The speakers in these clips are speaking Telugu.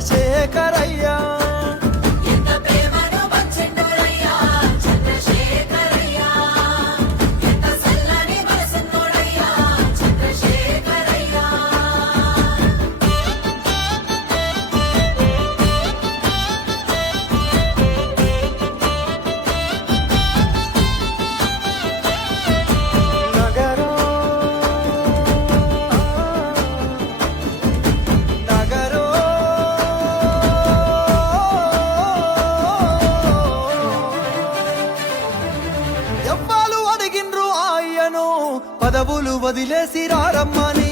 చంద్రశేఖరయ్యా పదవులు వదిలేసి రారమ్మని.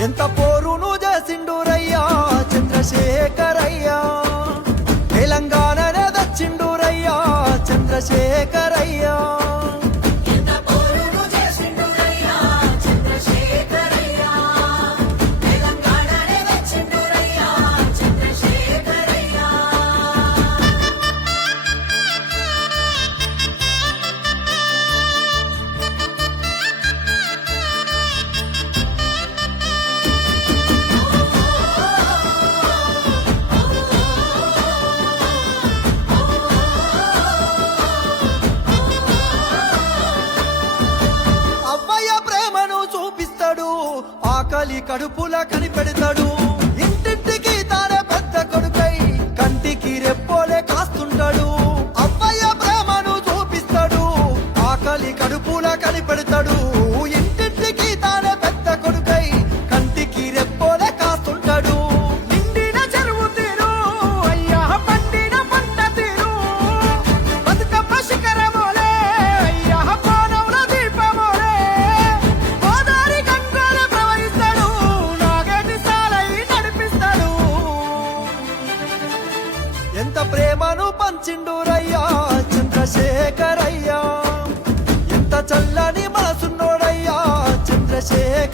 ఎంత పోరును చేసిండురయ్యా? చంద్రశేఖరయ్యా. తెలంగాణ చిండురయ్యా చంద్రశేఖర ఖాళీ కడుపులా కనిపెడతాడు. ఇంటింటికి తానే పెద్ద కొడుకై కంటికి రెప్పోలే కాస్తుంటాడు. అమ్మయ్య ప్రేమను చూపిస్తాడు. ఆకలి కడుపులా కనిపెడతాడు. ఎంత ప్రేమను పంచిండురయ్యా చంద్రశేఖరయ్యా. ఎంత చల్లని మనసున్నోడయ్యా చంద్రశేఖర